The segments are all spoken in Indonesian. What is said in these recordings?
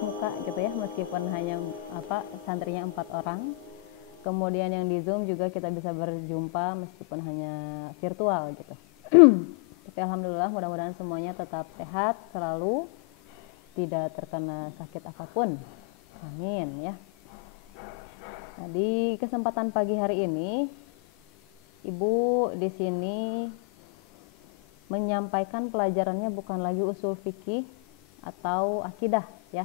muka gitu ya, meskipun hanya santrinya 4 orang. Kemudian yang di Zoom juga kita bisa berjumpa meskipun hanya virtual gitu. Tapi alhamdulillah mudah-mudahan semuanya tetap sehat selalu, tidak terkena sakit apapun. Amin ya. Nah, di kesempatan pagi hari ini Ibu di sini menyampaikan pelajarannya bukan lagi usul fikih atau akidah ya,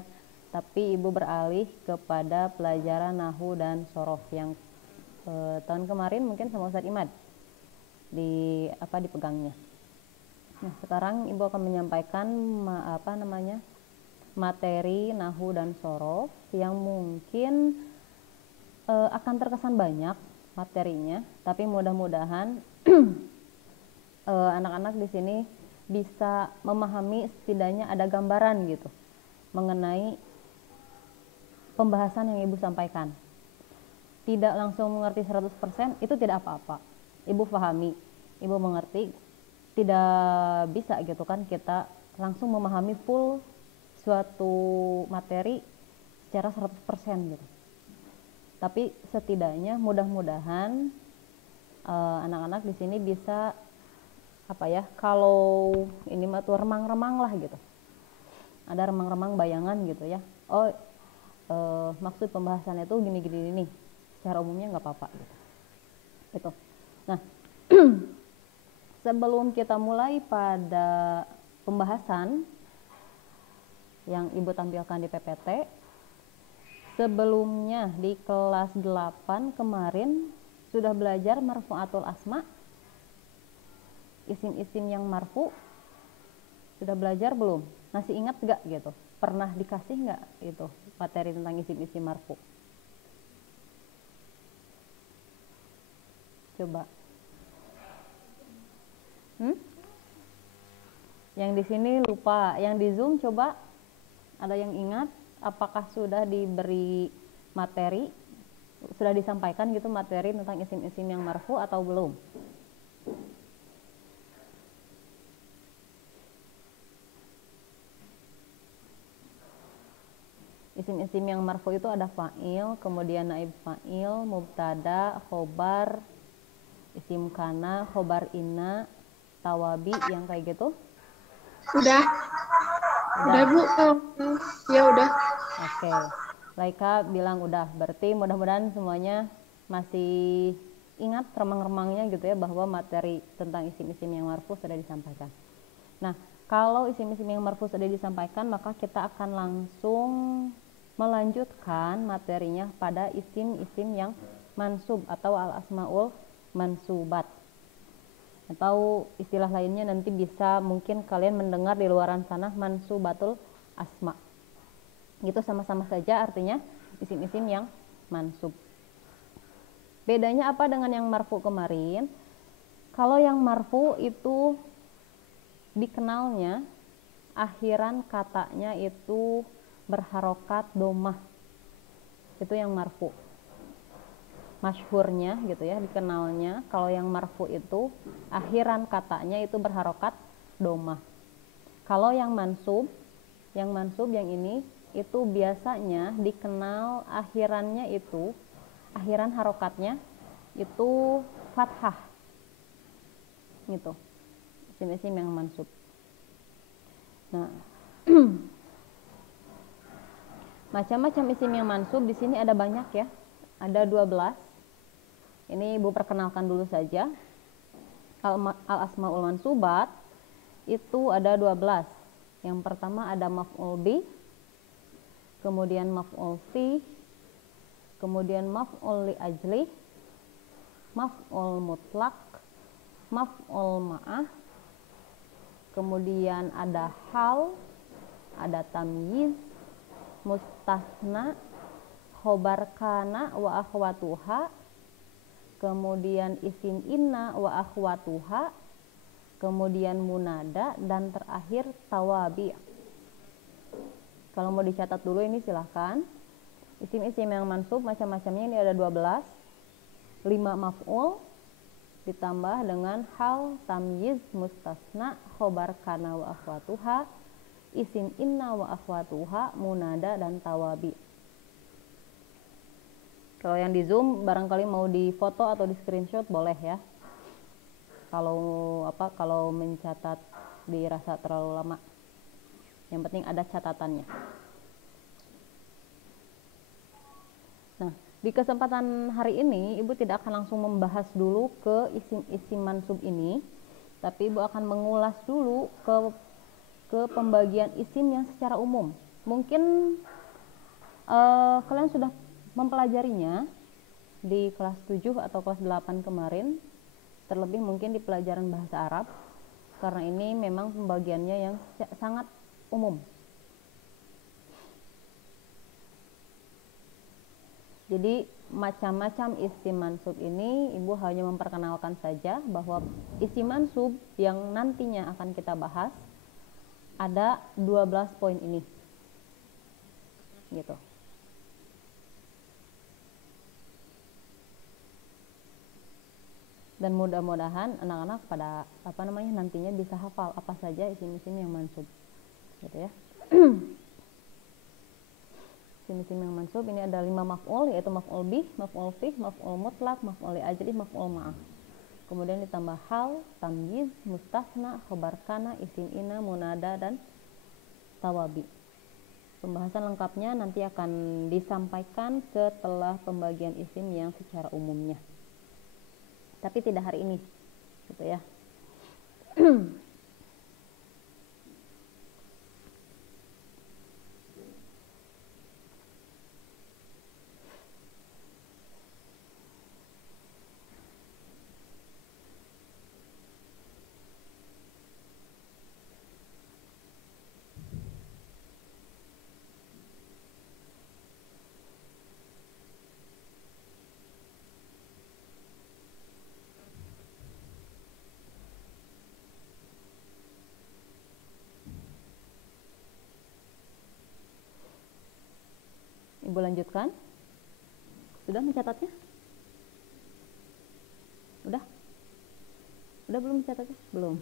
tapi Ibu beralih kepada pelajaran nahwu dan sorof yang tahun kemarin mungkin sama Ustadz Imad dipegangnya. Nah, sekarang Ibu akan menyampaikan materi nahwu dan sorof yang mungkin akan terkesan banyak materinya, tapi mudah-mudahan anak-anak di sini bisa memahami, setidaknya ada gambaran gitu mengenai pembahasan yang Ibu sampaikan. Tidak langsung mengerti 100% itu tidak apa-apa. Ibu pahami, Ibu mengerti, tidak bisa gitu kan kita langsung memahami full suatu materi secara 100% gitu. Tapi setidaknya mudah-mudahan anak-anak di sini bisa kalau ini mah tuh remang-remang lah gitu. Ada remang-remang bayangan gitu ya. Maksud pembahasannya itu gini-gini nih. Secara umumnya nggak apa-apa gitu. Itu. Nah, sebelum kita mulai pada pembahasan yang Ibu tampilkan di PPT, sebelumnya di kelas 8 kemarin sudah belajar marfu'atul asma, isim-isim yang marfu. Sudah belajar belum? Masih ingat gak gitu? Pernah dikasih gak itu materi tentang isim-isim marfu? Coba. Yang di sini lupa, yang di Zoom coba ada yang ingat? Apakah sudah diberi materi, sudah disampaikan gitu materi tentang isim-isim yang marfu atau belum? Isim-isim yang marfu itu ada fa'il, kemudian naib fa'il, mubtada, khobar, isim kana, khobar inna, tawabi, yang kayak gitu. Udah Bu. Ya udah. Oke. Laika bilang udah, berarti mudah-mudahan semuanya masih ingat remang-remangnya gitu ya, bahwa materi tentang isim-isim yang marfu sudah disampaikan. Nah, kalau isim-isim yang marfu sudah disampaikan, maka kita akan langsung melanjutkan materinya pada isim-isim yang mansub atau al-asmaul mansubat, atau istilah lainnya nanti bisa mungkin kalian mendengar di luaran sana mansubatul asma. Itu sama-sama saja artinya isim-isim yang mansub. Bedanya apa dengan yang marfu kemarin? Kalau yang marfu itu dikenalnya akhiran katanya itu berharokat domah, itu yang marfu. Masyhurnya gitu ya, dikenalnya kalau yang marfu itu akhiran katanya itu berharokat domah. Kalau yang mansub yang ini itu biasanya dikenal akhirannya itu, akhiran harokatnya itu fathah gitu, isim-isim yang mansub. Nah, macam-macam isim yang mansub di sini ada banyak ya, ada 12. Ini Ibu perkenalkan dulu saja. Al-asmaul mansubat itu ada 12. Yang pertama ada maf'ul bi, kemudian maf'ul fi, kemudian maf'ul li ajli, maf'ul mutlak, maf'ul ma'ah, kemudian ada hal, ada tamyiz, mustasna, khobar kana wa akhwatuha, kemudian isim inna wa akhwatuha, kemudian munada, dan terakhir tawabi. Kalau mau dicatat dulu ini silahkan. Isim-isim yang mansub macam-macamnya ini ada 12. 5 maf'ul ditambah dengan hal, tamyiz, mustasna, khobar kana wa akhwatuha, isim inna wa akhwatuha, munada dan tawabi. Kalau yang di Zoom barangkali mau di foto atau di screenshot boleh ya. Kalau mencatat dirasa terlalu lama. Yang penting ada catatannya. Nah, di kesempatan hari ini Ibu tidak akan langsung membahas dulu ke isim-isim mansub ini, tapi Ibu akan mengulas dulu ke pembagian isim yang secara umum. Mungkin kalian sudah mempelajarinya di kelas 7 atau kelas 8 kemarin, terlebih mungkin di pelajaran bahasa Arab, karena ini memang pembagiannya yang sangat umum. Jadi macam-macam isim mansub ini Ibu hanya memperkenalkan saja bahwa isim mansub yang nantinya akan kita bahas ada 12 poin ini. Gitu. Dan mudah-mudahan anak-anak pada nantinya bisa hafal apa saja isim-isim yang mansub. Gitu ya. Isim-isim yang mansub ini ada 5 maf'ul, yaitu maf'ul bih, maf'ul fih, maf'ul mutlak, maf'ul li ajli, maf'ul ma'ah. Kemudian ditambah hal, tamyiz, mustasna, khobar kana, isim ina, munada dan tawabi. Pembahasan lengkapnya nanti akan disampaikan setelah pembagian isim yang secara umumnya. Tapi tidak hari ini. Gitu ya. Ibu lanjutkan. Sudah mencatatnya? Udah? Udah belum mencatatnya? Belum.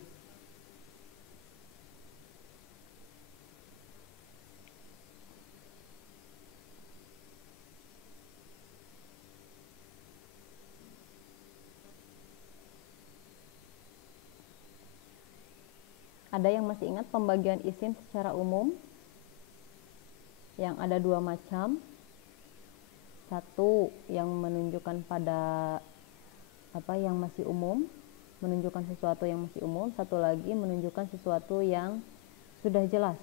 Ada yang masih ingat pembagian isim secara umum? Yang ada 2 macam. Satu yang menunjukkan pada yang masih umum, menunjukkan sesuatu yang masih umum. Satu lagi menunjukkan sesuatu yang sudah jelas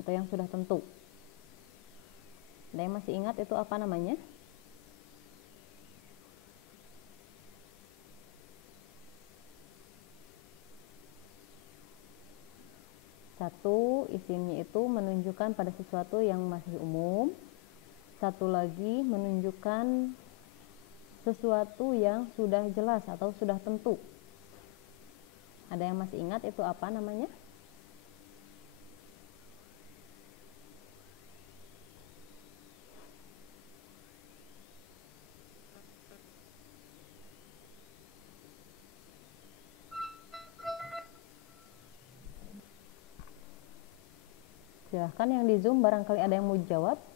atau yang sudah tentu. Ada yang masih ingat itu apa namanya? Satu, isimnya itu menunjukkan pada sesuatu yang masih umum. Satu lagi menunjukkan sesuatu yang sudah jelas atau sudah tentu. Ada yang masih ingat itu apa namanya? Silahkan yang di Zoom barangkali ada yang mau jawab.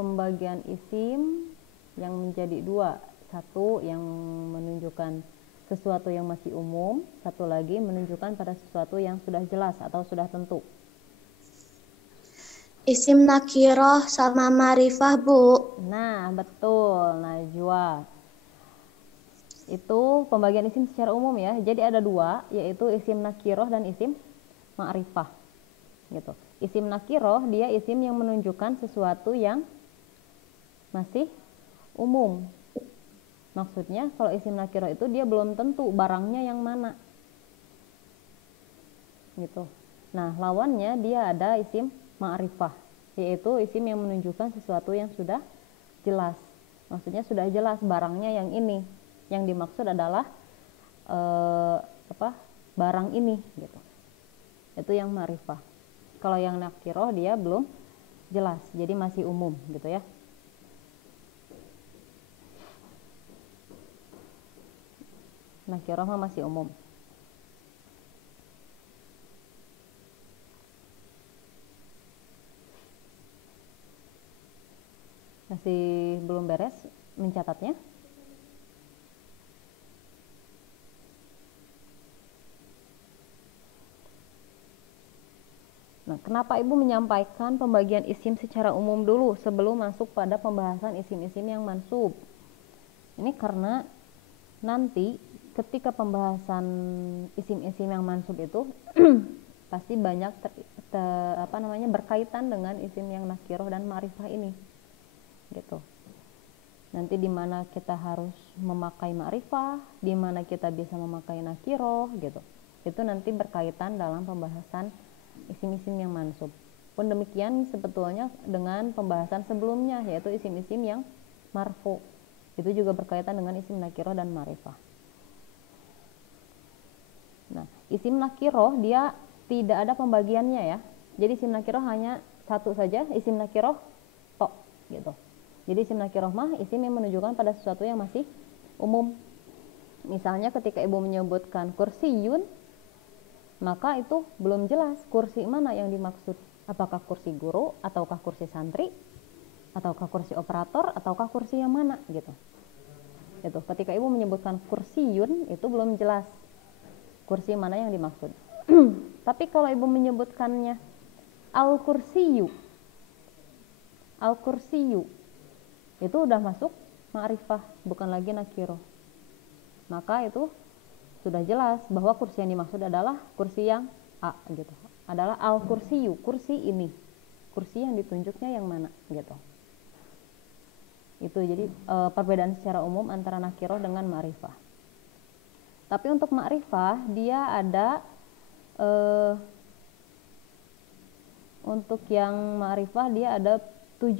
Pembagian isim yang menjadi 2. Satu yang menunjukkan sesuatu yang masih umum, satu lagi menunjukkan pada sesuatu yang sudah jelas atau sudah tentu. Isim nakiroh sama ma'rifah, Bu. Nah, betul, Najwa. Itu pembagian isim secara umum ya. Jadi ada 2, yaitu isim nakiroh dan isim ma'rifah. Gitu. Isim nakiroh dia isim yang menunjukkan sesuatu yang masih umum. Maksudnya kalau isim nakiroh itu dia belum tentu barangnya yang mana. Gitu. Nah, lawannya dia ada isim ma'rifah, yaitu isim yang menunjukkan sesuatu yang sudah jelas. Maksudnya sudah jelas barangnya yang ini. Yang dimaksud adalah barang ini gitu. Itu yang ma'rifah. Kalau yang nakiroh dia belum jelas, jadi masih umum gitu ya. Nakiroh mah masih umum. Masih belum beres mencatatnya? Nah, kenapa Ibu menyampaikan pembagian isim secara umum dulu sebelum masuk pada pembahasan isim-isim yang mansub? Ini karena nanti ketika pembahasan isim-isim yang mansub itu pasti banyak berkaitan dengan isim yang nakiroh dan ma'rifah ini. Gitu. Nanti di mana kita harus memakai ma'rifah, di mana kita bisa memakai nakiroh gitu. Itu nanti berkaitan dalam pembahasan isim-isim yang mansub. Pun demikian sebetulnya dengan pembahasan sebelumnya, yaitu isim-isim yang marfu. Itu juga berkaitan dengan isim nakiroh dan ma'rifah. Nah, isim nakiroh dia tidak ada pembagiannya ya. Jadi isim nakiroh hanya satu saja, isim nakiroh tok gitu. Jadi isim nakiroh mah isim yang menunjukkan pada sesuatu yang masih umum. Misalnya ketika Ibu menyebutkan kursiyun, maka itu belum jelas kursi mana yang dimaksud. Apakah kursi guru, ataukah kursi santri, ataukah kursi operator, ataukah kursi yang mana gitu. Itu ketika Ibu menyebutkan kursiyun itu belum jelas kursi mana yang dimaksud. Tapi kalau Ibu menyebutkannya al-kursiyu, itu udah masuk ma'rifah, bukan lagi nakiroh. Maka itu sudah jelas bahwa kursi yang dimaksud adalah kursi yang A gitu. Adalah al-kursiyu, kursi ini. Kursi yang ditunjuknya yang mana gitu. Itu jadi perbedaan secara umum antara nakiroh dengan ma'rifah. Tapi untuk ma'rifah dia ada untuk yang ma'rifah dia ada 7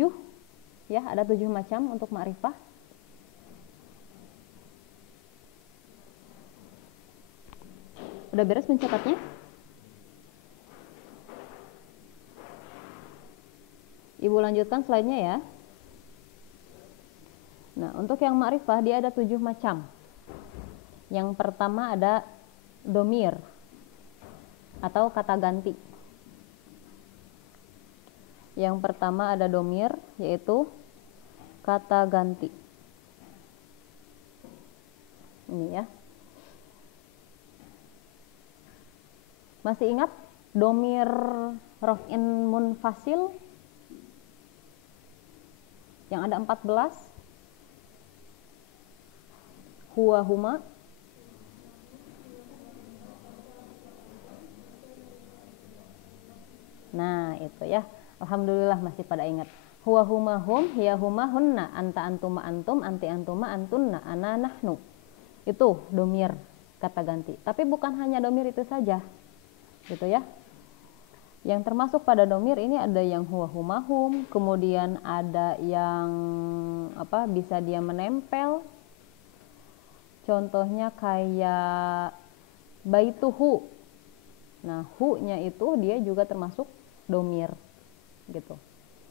ya, ada 7 macam untuk ma'rifah. Udah beres mencatatnya? Ibu lanjutkan slide-nya ya. Nah, untuk yang ma'rifah dia ada 7 macam. Yang pertama ada domir atau kata ganti. Yang pertama ada domir, yaitu kata ganti. Ini ya. Masih ingat domir raf'in munfasil yang ada 14? Huwa huma. Nah, itu ya. Alhamdulillah masih pada ingat. Huwa huma hum, hiya huma hunna, anta antuma antum, anti antuma antunna, ana nahnu. Itu domir kata ganti. Tapi bukan hanya domir itu saja. Gitu ya. Yang termasuk pada domir ini ada yang huwa huma hum, kemudian ada yang bisa dia menempel. Contohnya kayak baituhu. Nah, hu-nya itu dia juga termasuk domir gitu.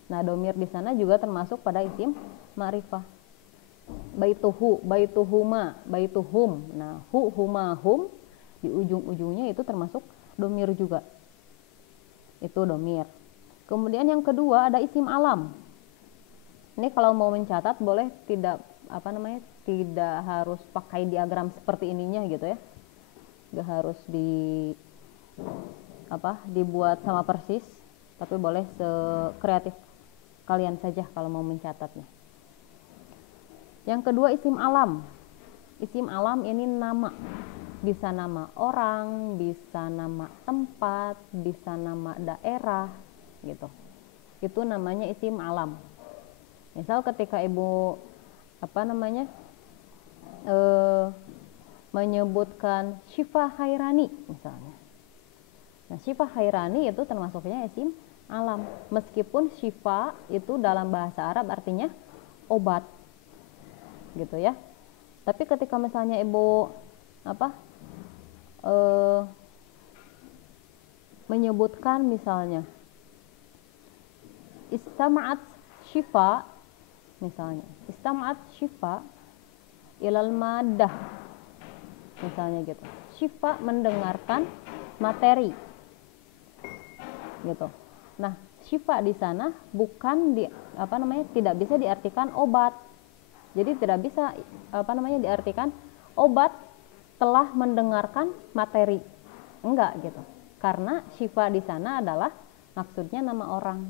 Nah, domir di sana juga termasuk pada isim ma'rifah. Baituhu, baituhuma, baituhum. Nah, hu, huma, hum di ujung-ujungnya itu termasuk domir juga. Itu domir. Kemudian yang kedua ada isim alam. Ini kalau mau mencatat boleh tidak tidak harus pakai diagram seperti ininya gitu ya. Gak harus dibuat sama persis, tapi boleh sekreatif kalian saja kalau mau mencatatnya. Yang kedua isim alam. Isim alam ini nama. Bisa nama orang, bisa nama tempat, bisa nama daerah gitu. Itu namanya isim alam. Misal ketika Ibu menyebutkan Syifa Hairani misalnya. Nah, Syifa Hairani itu termasuknya isim alam. Meskipun Syifa itu dalam bahasa Arab artinya obat. Gitu ya. Tapi ketika misalnya Ibu menyebutkan misalnya istama'at syifa, misalnya istama'at syifa ilal madah, misalnya gitu. Syifa mendengarkan materi, gitu. Nah, syifa di sana bukan tidak bisa diartikan obat. Jadi tidak bisa diartikan obat telah mendengarkan materi. Enggak gitu. Karena syifa di sana adalah maksudnya nama orang.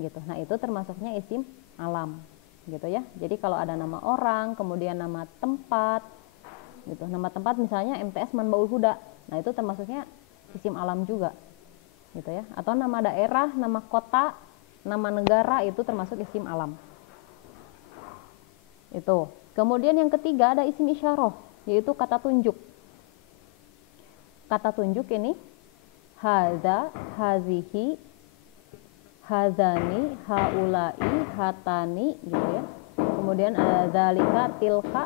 Gitu. Nah, itu termasuknya isim alam, gitu ya. Jadi kalau ada nama orang, kemudian nama tempat, gitu. Nama tempat misalnya MTS Manbaul Huda. Nah, itu termasuknya isim alam juga, gitu ya. Atau nama daerah, nama kota, nama negara, itu termasuk isim alam. Itu. Kemudian yang ketiga ada isim isyarah, yaitu kata tunjuk. Kata tunjuk ini hadza, hazihi, hadzani, haulai, hatani, gitu ya. Kemudian ada dzalika, tilka.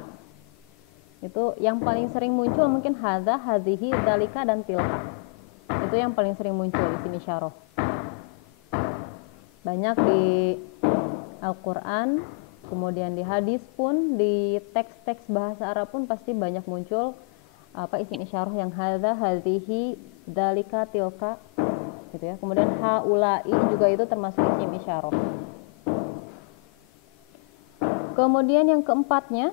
Itu yang paling sering muncul mungkin hadza, hadzihi, dzalika, dan tilka. Itu yang paling sering muncul isim isyarah. Banyak di Al-Qur'an, kemudian di hadis pun, di teks-teks bahasa Arab pun pasti banyak muncul isim isyarah yang hadza, hadzihi, dzalika, tilka, gitu ya. Kemudian haulai juga itu termasuk isim isyarah. Kemudian yang keempatnya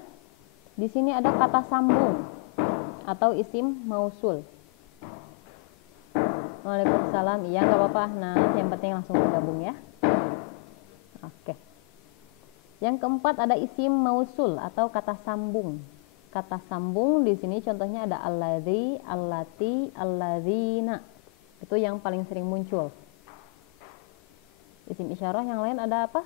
di sini ada kata sambung atau isim mausul. Waalaikumsalam. Iya, nggak apa-apa. Nah, yang penting langsung bergabung ya. Oke. Yang keempat ada isim mausul atau kata sambung. Kata sambung di sini contohnya ada alladzi, allati, alladzina. Itu yang paling sering muncul. Isim isyarah yang lain ada apa?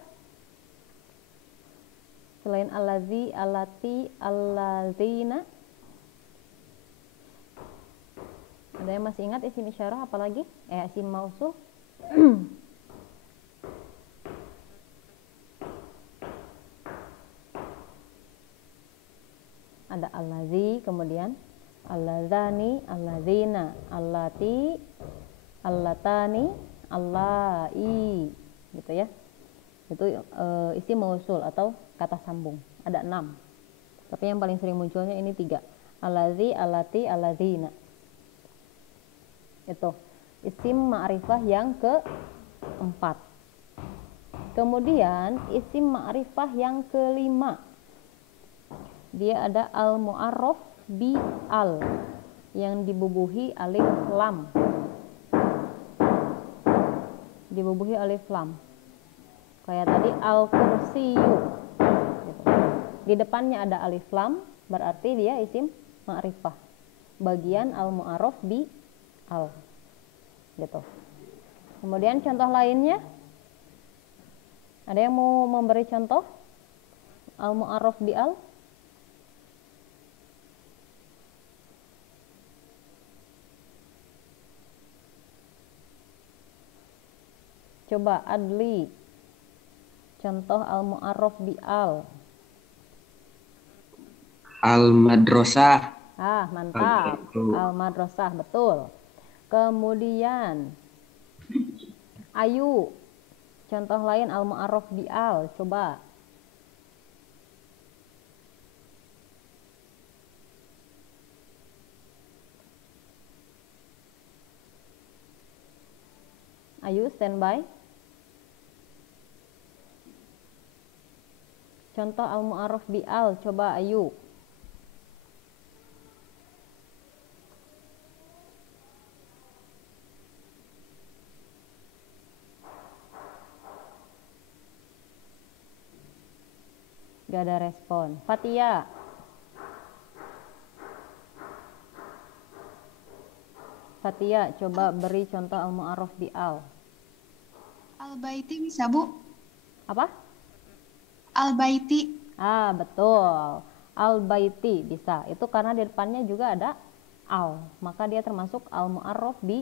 Selain alladzi, allati, alladzina. Ada yang masih ingat isim isyarah apalagi? Isim mausul. Ada alladzi, kemudian alladzani, alladzina, allati, allatani, allai, gitu ya. Itu isim mausul atau kata sambung. Ada 6. Tapi yang paling sering munculnya ini 3. Alladzi, allati, alladzina. Itu isim ma'rifah yang keempat. Kemudian isim ma'rifah yang kelima, dia ada al-mu'arraf bi al yang dibubuhi alif lam. Dibubuhi alif lam. Kayak tadi al-kursiyu. Gitu. Di depannya ada alif lam, berarti dia isim ma'rifah. Bagian al-mu'arraf bi al. Gitu. Kemudian contoh lainnya, ada yang mau memberi contoh al-mu'arraf bi al? Coba Adli, contoh al-mu'arraf bi al. Al-madrasah. Mantap. Al-madrasah, betul. Kemudian Ayu, contoh lain al-mu'arraf bi al. Coba. Ayu, standby. Contoh al-mu'arraf bi al, coba Ayu. Gak ada respon. Fatia. Fatia, coba beri contoh al-mu'arraf bi al. Al-baiti bisa, Bu? Apa? Al-baiti. Betul. Al-baiti bisa. Itu karena di depannya juga ada al, maka dia termasuk al-mu'arraf bi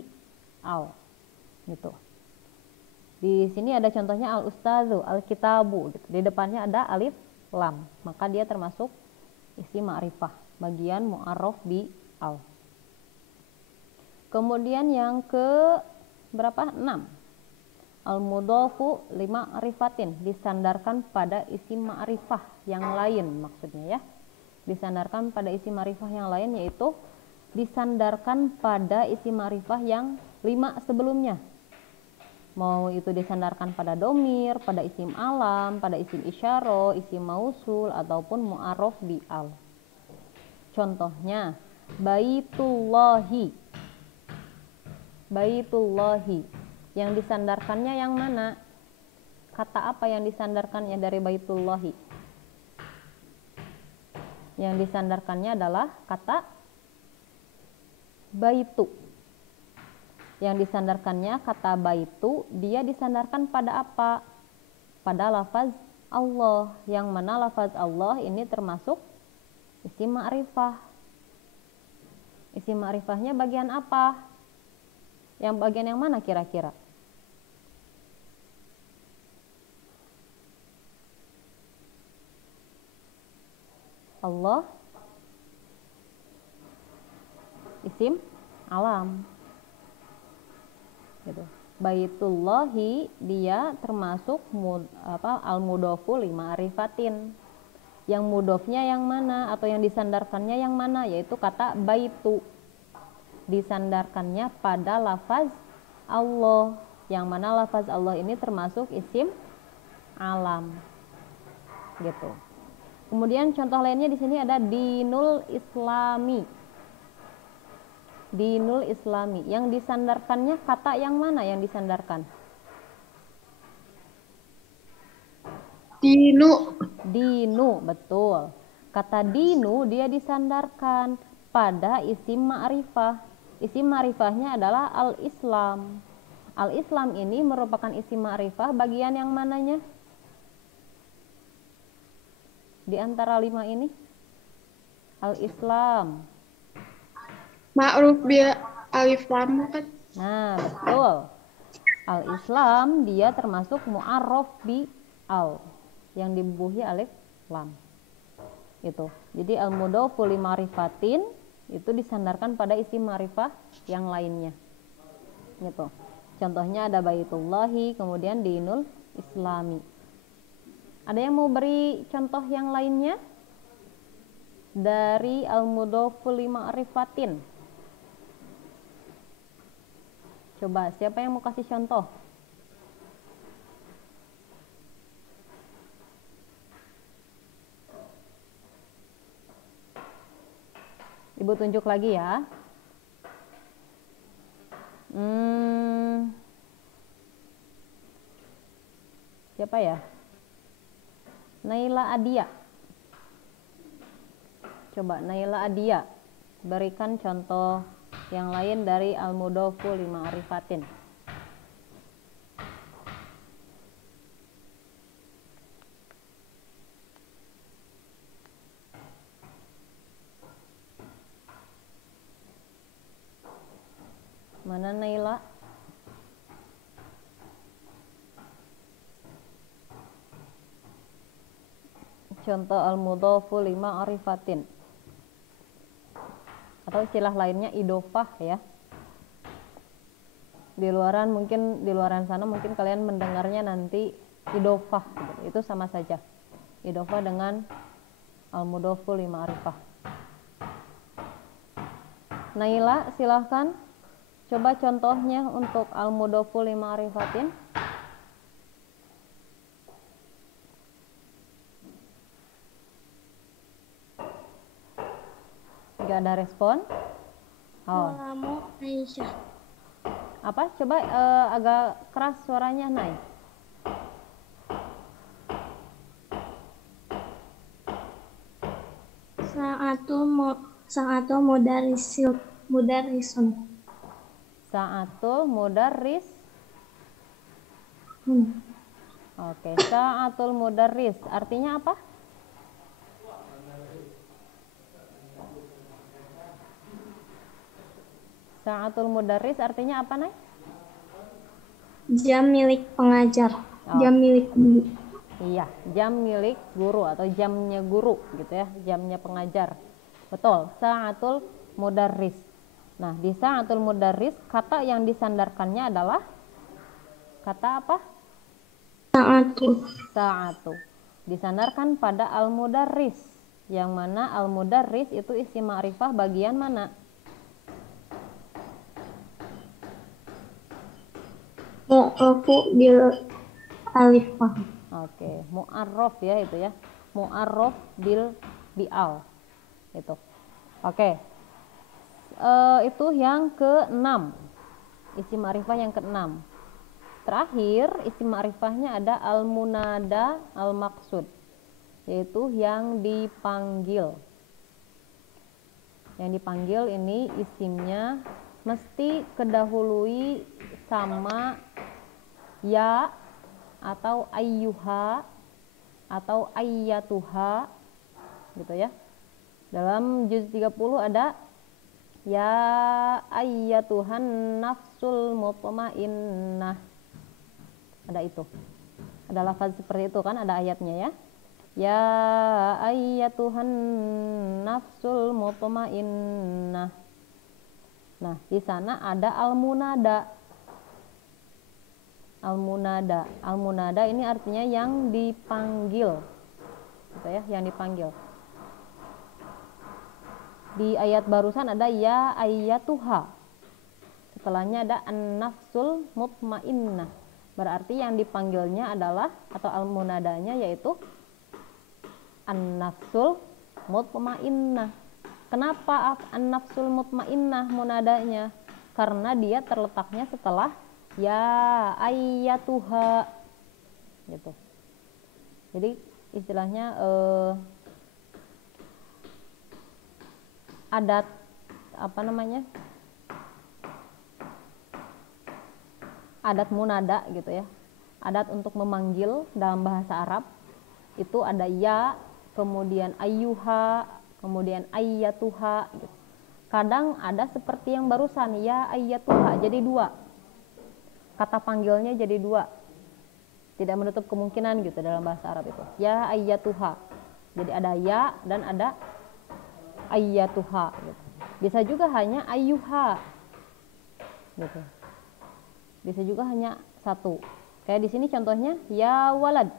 al. Gitu. Di sini ada contohnya al-ustazu, al-kitabu gitu. Di depannya ada alif lam, maka dia termasuk isim ma'rifah, bagian mu'arraf bi al. Kemudian yang berapa? 6. Al-mudhofu lima'rifatin, disandarkan pada isim ma'rifah yang lain maksudnya ya. Disandarkan pada isim ma'rifah yang lain, yaitu disandarkan pada isim ma'rifah yang 5 sebelumnya. Mau itu disandarkan pada domir, pada isim alam, pada isim isyaro, isim mausul, ataupun mu'arraf bi al. Contohnya, baitullahi. Baitullahi. Yang disandarkannya yang mana? Kata apa yang disandarkannya dari baitullahi? Yang disandarkannya adalah kata baitu. Yang disandarkannya kata baitu, dia disandarkan pada apa? Pada lafaz Allah. Yang mana lafaz Allah ini termasuk isim ma'rifah. Isim ma'rifahnya bagian apa? Yang bagian yang mana kira-kira? Allah isim alam gitu. Baitullahi dia termasuk al-mudhofu lima'rifatin. Yang mudhofnya yang mana atau yang disandarkannya yang mana, yaitu kata baitu. Disandarkannya pada lafaz Allah, yang mana lafaz Allah ini termasuk isim alam gitu. Kemudian contoh lainnya di sini ada dinul islami. Dinul islami, yang disandarkannya kata yang mana yang disandarkan? Dinu. Dinu, betul. Kata dinu dia disandarkan pada isim ma'rifah. Isim ma'rifahnya adalah al-islam. Al-islam ini merupakan isim ma'rifah bagian yang mananya? Di antara 5 ini? Al-islam. Ma'ruf bi alif lam kan? Nah, betul. Al-islam dia termasuk mu'arraf bi al, yang dibubuhi alif lam. Itu. Jadi al-mudhofu lima'rifatin itu disandarkan pada isim ma'rifah yang lainnya. Gitu. Contohnya ada baitullahi, kemudian dinul islami. Ada yang mau beri contoh yang lainnya? Dari al-mudhofu lima'rifatin. Coba, siapa yang mau kasih contoh? Ibu tunjuk lagi ya. Siapa ya? Naila Adia. Coba Naila Adia, berikan contoh yang lain dari al-mudhofu lima'rifatin. Mana Naila? Contoh al-mudhofu lima'rifatin. Atau istilah lainnya idofah ya. Di luaran sana mungkin kalian mendengarnya nanti idofah gitu. Itu sama saja. Idofah dengan al-mudhofu lima'rifah. Naila, silahkan coba contohnya untuk al-mudhofu lima'rifatin. Gak ada respon? Oh. Aisyah. Apa? Coba agak keras suaranya, Nay. Sa'atul mudarrisun. Sa'atul mudarris. Oke, sa'atul mudarris artinya apa? Sa'atul mudarris artinya apa, Nay? Jam milik pengajar. Jam milik guru. Iya, jam milik guru atau jamnya guru gitu ya, jamnya pengajar. Betul, sa'atul mudarris. Nah, di sa'atul mudarris kata yang disandarkannya adalah kata apa? Sa'atu. Disandarkan pada al-mudarris. Yang mana al-mudarris itu isim ma'rifah bagian mana? Mu'rafu bil alif lam. Oke, mu'arraf ya itu ya. Mu'arraf bi'al. Itu. Oke. Itu yang ke-6. Isim ma'rifah yang ke-6. Terakhir, isim ma'rifahnya ada al-munada al-maqsud, yaitu yang dipanggil. Yang dipanggil ini isimnya mesti kedahului sama ya atau ayyuha atau ayyatuha gitu ya. Dalam juz 30 ada ya ayyatuhan nafsul mutmainnah. Ada itu. Ada lafaz seperti itu kan, ada ayatnya ya. Ya ayyatuhan nafsul mutmainnah. Nah, di sana ada al-munada. Al-munada. Al-munada ini artinya yang dipanggil. Gitu ya, yang dipanggil. Di ayat barusan ada ya ayyatuha. Setelahnya ada an-nafsul mutmainnah. Berarti yang dipanggilnya adalah atau al-munadanya yaitu an-nafsul mutmainnah. Kenapa an-nafsul mutmainnah munadanya? Karena dia terletaknya setelah ya ayyatuha gitu. Jadi istilahnya adat apa namanya? Adat munada gitu ya. Adat untuk memanggil dalam bahasa Arab itu ada ya, kemudian ayyuha, kemudian ayyatuha gitu. Kadang ada seperti yang barusan ya ayyatuha jadi dua. Kata panggilnya jadi dua. Tidak menutup kemungkinan gitu dalam bahasa Arab itu. Ya ayyatuha. Jadi ada ya dan ada ayyatuha gitu. Bisa juga hanya ayyuha gitu. Bisa juga hanya satu. Kayak di sini contohnya ya walad.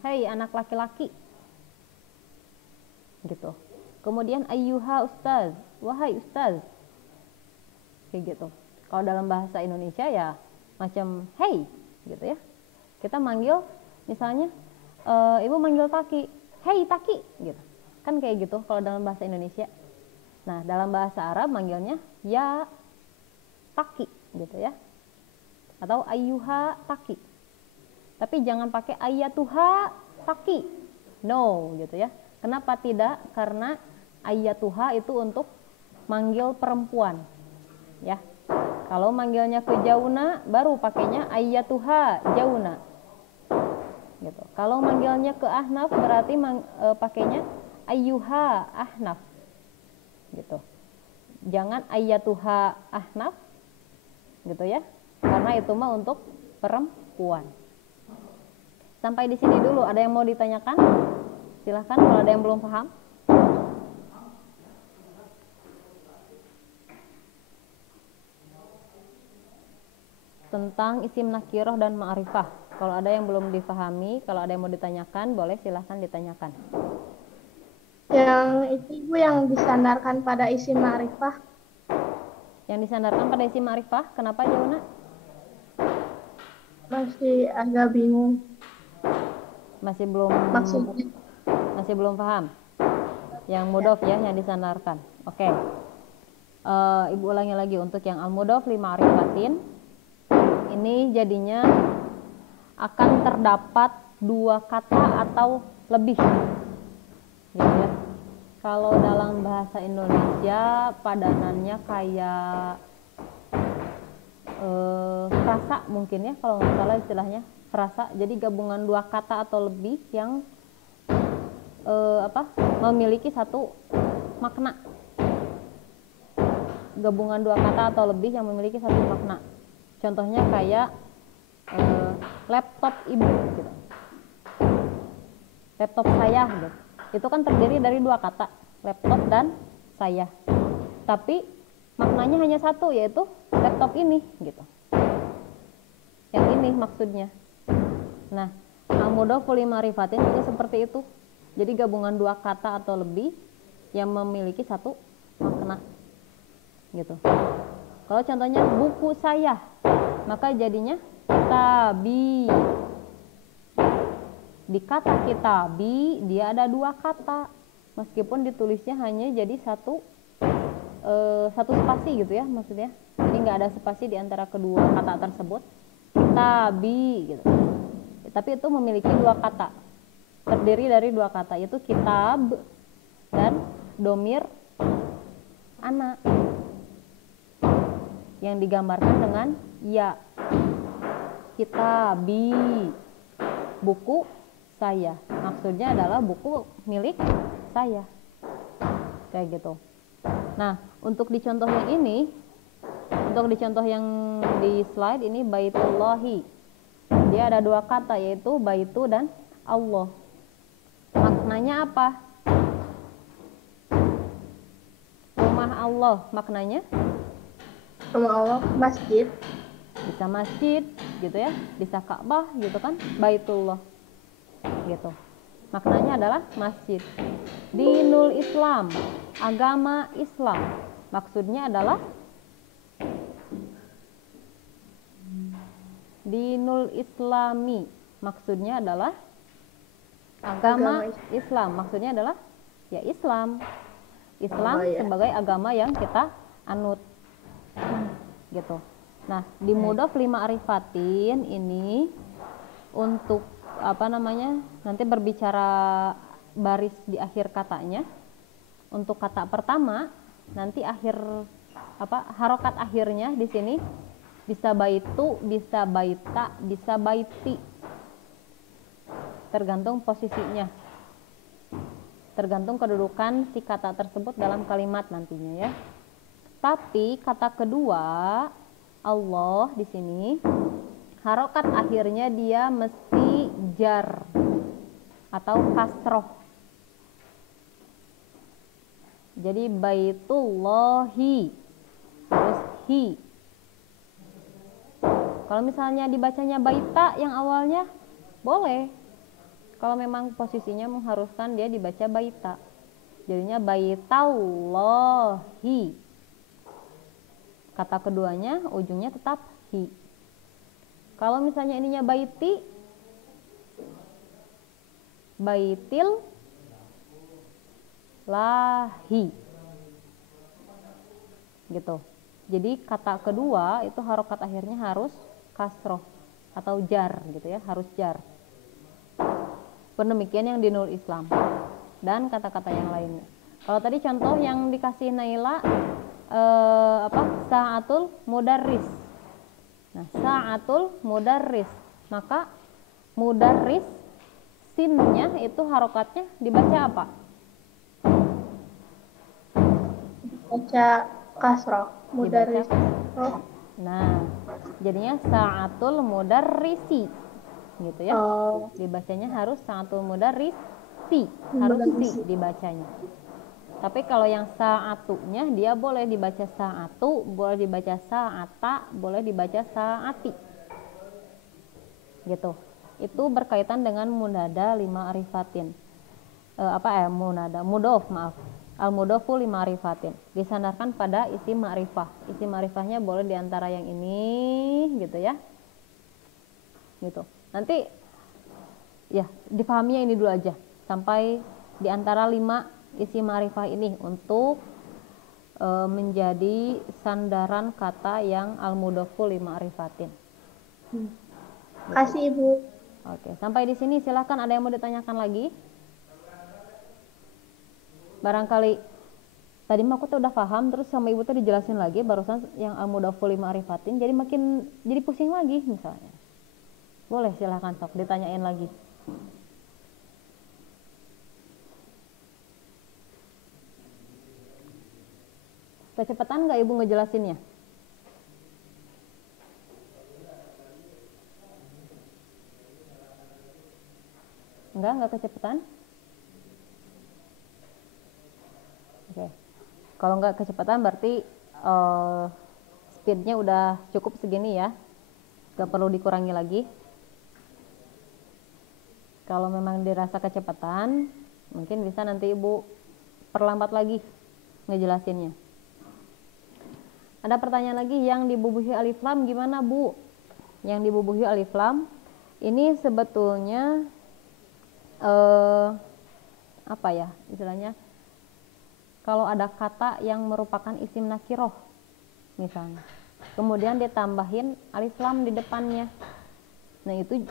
Hei anak laki-laki. Gitu. Kemudian ayyuha ustaz. Wahai ustaz. Kayak gitu. Kalau dalam bahasa Indonesia ya macam hey gitu ya. Kita manggil misalnya ibu manggil Taki. Hey Taki gitu. Kan kayak gitu kalau dalam bahasa Indonesia. Nah, dalam bahasa Arab manggilnya ya Taki gitu ya. Atau ayyuha Taki. Tapi jangan pakai ayyatuha Taki. No gitu ya. Kenapa tidak? Karena ayyatuha itu untuk manggil perempuan. Ya. Kalau manggilnya ke jauna baru pakainya ayyatuha jauna. Gitu. Kalau manggilnya ke ahnaf berarti pakainya ayyuha ahnaf. Gitu. Jangan ayyatuha ahnaf. Gitu ya. Karena itu mah untuk perempuan. Sampai di sini dulu. Ada yang mau ditanyakan? Silahkan kalau ada yang belum paham. Tentang isim nakirah dan ma'rifah. Kalau ada yang belum dipahami, kalau ada yang mau ditanyakan, boleh silahkan ditanyakan. Yang itu ibu yang disandarkan pada isim ma'rifah. Yang disandarkan pada isim ma'rifah, kenapa Jauna? Masih agak bingung Masih belum maksudnya. Masih belum paham. Yang mudhof ya yang disandarkan. Oke. Ibu ulangi lagi untuk yang al-mudhof li ma'rifatin. Ini jadinya akan terdapat dua kata atau lebih. Gitu ya. Kalau dalam bahasa Indonesia padanannya kayak frasa mungkin ya, kalau nggak salah istilahnya frasa. Jadi gabungan dua kata atau lebih yang memiliki satu makna. Gabungan dua kata atau lebih yang memiliki satu makna. Contohnya kayak laptop ibu gitu. Laptop saya gitu. Itu kan terdiri dari dua kata, laptop dan saya. Tapi maknanya hanya satu, yaitu laptop ini gitu. Yang ini maksudnya. Nah, al-mudhofu li ma'rifatin juga seperti itu. Jadi gabungan dua kata atau lebih yang memiliki satu makna gitu. Kalau contohnya buku saya, maka jadinya kitabi. Di kata kitabi dia ada dua kata, meskipun ditulisnya hanya jadi satu spasi gitu ya maksudnya. Jadi nggak ada spasi di antara kedua kata tersebut. Kitabi gitu. Tapi itu memiliki dua kata, terdiri dari dua kata, yaitu kitab dan domir anak yang digambarkan dengan ya. Kitabi, buku saya, maksudnya adalah buku milik saya, kayak gitu. Nah, untuk di contoh yang ini, untuk di contoh yang di slide ini, baitullahi, dia ada dua kata, yaitu baitu dan Allah. Maknanya apa? Rumah Allah, maknanya? Rumah Allah, masjid. Bisa masjid gitu ya, bisa Ka'bah gitu kan, baitullah gitu. Maknanya adalah masjid. Dinul Islam, agama Islam, maksudnya adalah dinul Islami, maksudnya adalah agama Islam, maksudnya adalah ya Islam. Islam sebagai agama yang kita anut gitu. Nah, di mudhof li ma'rifatin ini untuk apa namanya? Nanti berbicara baris di akhir katanya. Untuk kata pertama, nanti akhir harokat akhirnya di sini bisa baitu, bisa baita, bisa baiti. Tergantung posisinya. Tergantung kedudukan si kata tersebut dalam kalimat nantinya ya. Tapi kata kedua, Allah di sini harokat akhirnya dia mesti jar atau kasroh. Jadi baitullahi harus hi. Kalau misalnya dibacanya baita yang awalnya boleh. Kalau memang posisinya mengharuskan dia dibaca baita, jadinya baitallahi. Kata keduanya ujungnya tetap hi. Kalau misalnya ininya baiti, baitil lahi gitu. Jadi kata kedua itu harokat akhirnya harus kasroh atau jar gitu ya, harus jar. Demikian yang di Nurul Islam dan kata-kata yang lainnya. Kalau tadi contoh yang dikasih Naila sa'atul mudarris. Nah, sa'atul mudarris, maka mudarris sinnya itu harokatnya dibaca apa? Baca kasroh, mudarris. Oh. Nah, jadinya sa'atul mudarrisi gitu ya. Dibacanya harus sa'atul mudarrisi, harus si dibacanya. Tapi kalau yang sa'atunya dia boleh dibaca sa'atu, boleh dibaca sa'ata, boleh dibaca sa'ati. Gitu. Itu berkaitan dengan munada lima arifatin. Mudhof, maaf. Al-mudhofu lima arifatin. Disandarkan pada isim ma'rifah. Isim ma'rifahnya boleh diantara yang ini gitu ya. Gitu. Nanti ya dipahaminya ini dulu aja sampai diantara 5 isim ma'rifah ini untuk menjadi sandaran kata yang al-mudhofu lima arifatin. Kasih Ibu. Oke, sampai di sini silahkan, ada yang mau ditanyakan lagi? Barangkali tadi mah aku tuh udah paham, terus sama Ibu tuh dijelasin lagi barusan yang al-mudhofu lima arifatin, jadi jadi pusing lagi misalnya. Boleh silahkan sok ditanyain lagi. Kecepatan nggak Ibu ngejelasinnya? Enggak kecepatan? Oke. Kalau nggak kecepatan berarti speednya udah cukup segini ya, gak perlu dikurangi lagi. Kalau memang dirasa kecepatan, mungkin bisa nanti Ibu perlambat lagi ngejelasinnya. Ada pertanyaan lagi, yang dibubuhi alif lam gimana Bu? Yang dibubuhi alif lam ini sebetulnya apa ya istilahnya, kalau ada kata yang merupakan isim nakiroh misalnya, kemudian ditambahin alif lam di depannya, nah itu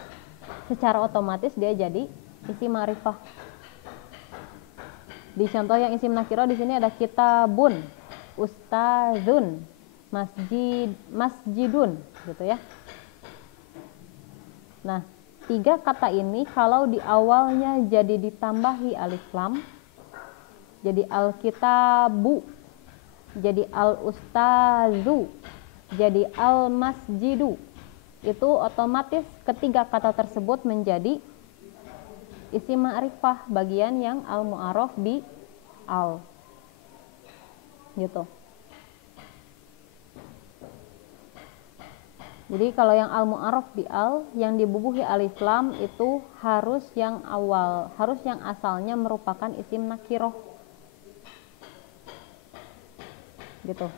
secara otomatis dia jadi isim ma'rifah. Di contoh yang isim nakiroh di sini ada kitabun, ustazun, masjidun gitu ya. Nah, 3 kata ini kalau di awalnya jadi ditambahi alif lam, jadi al-kitabu, jadi al-ustazu, jadi al-masjidu, itu otomatis ketiga kata tersebut menjadi isim ma'rifah bagian yang al-mu'arraf bi al gitu. Jadi kalau yang al-mu'arraf bi al yang dibubuhi alif lam itu harus yang awal, harus yang asalnya merupakan isim nakiroh gitu.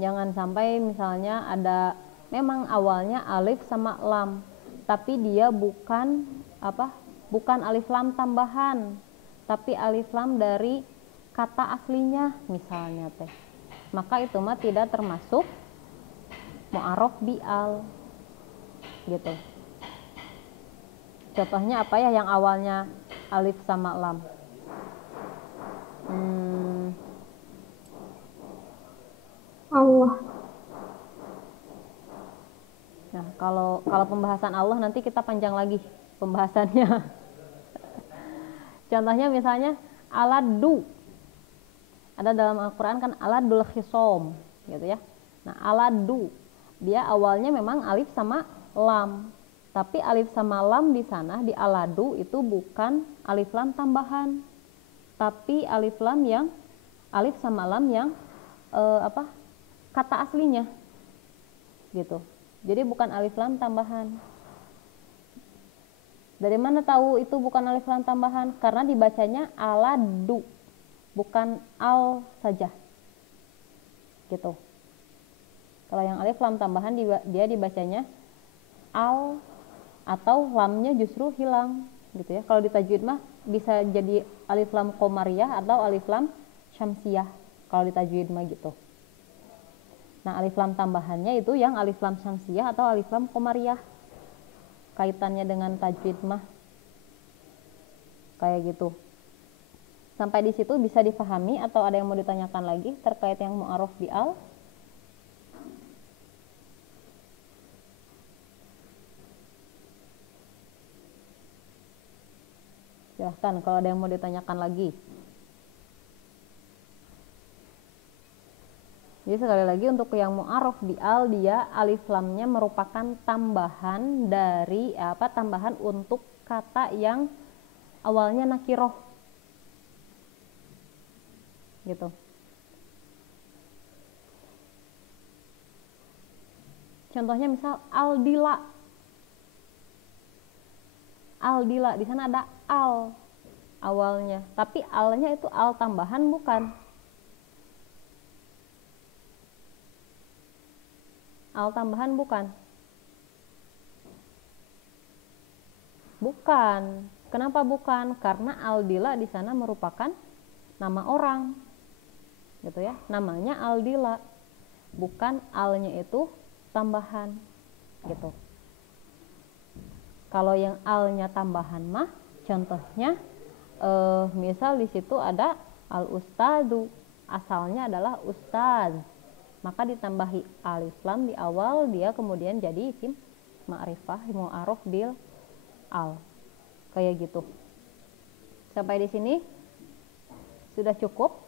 Jangan sampai misalnya ada memang awalnya alif sama lam, tapi dia bukan alif lam tambahan, tapi alif lam dari kata aslinya misalnya teh, maka itu mah tidak termasuk mu'arraf bi al gitu. Contohnya apa ya yang awalnya alif sama lam? Allah. Nah, kalau pembahasan Allah nanti kita panjang lagi pembahasannya. Contohnya misalnya aladu. Ada dalam Al-Qur'an kan aladul khisom gitu ya. Nah, aladu dia awalnya memang alif sama lam. Tapi alif sama lam di sana di aladu itu bukan alif lam tambahan. Tapi alif sama lam yang kata aslinya gitu. Jadi bukan alif lam tambahan. Dari mana tahu itu bukan alif lam tambahan? Karena dibacanya aladu, bukan al saja gitu. Kalau yang alif lam tambahan dia dibacanya al, atau lamnya justru hilang gitu ya. Kalau di tajwid mah bisa jadi alif lam qomariyah atau alif lam syamsiyah kalau di tajwid mah gitu. Nah, alif lam tambahannya itu yang alif lam syamsiyah atau alif lam qomariyah. Kaitannya dengan tajwid mah kayak gitu. Sampai di situ bisa dipahami atau ada yang mau ditanyakan lagi terkait yang mu'arraf bi al? Silahkan kalau ada yang mau ditanyakan lagi. Jadi sekali lagi untuk yang mu'arraf bi al, dia alif lamnya merupakan tambahan dari tambahan untuk kata yang awalnya nakiroh gitu. Contohnya misal aldila. Aldila di sana ada al awalnya, tapi alnya itu al tambahan bukan. Al tambahan bukan. Bukan. Kenapa bukan? Karena Aldila di sana merupakan nama orang. Gitu ya. Namanya Aldila. Bukan alnya itu tambahan. Gitu. Kalau yang alnya tambahan mah contohnya misal di situ ada al-ustadu. Asalnya adalah ustaz. Maka ditambahi alif lam di awal, dia kemudian jadi isim ma'rifah mu'arraf bil al. Kayak gitu. Sampai di sini sudah cukup?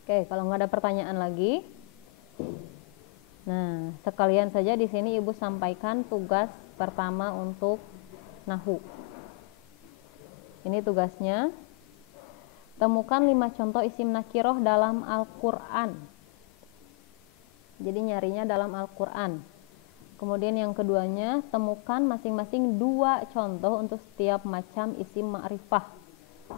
Oke, kalau nggak ada pertanyaan lagi, nah sekalian saja di sini Ibu sampaikan tugas pertama untuk nahwu. Ini tugasnya. Temukan 5 contoh isim nakiroh dalam Al-Quran. Jadi nyarinya dalam Al-Quran. Kemudian yang keduanya, temukan masing-masing 2 contoh untuk setiap macam isim ma'rifah.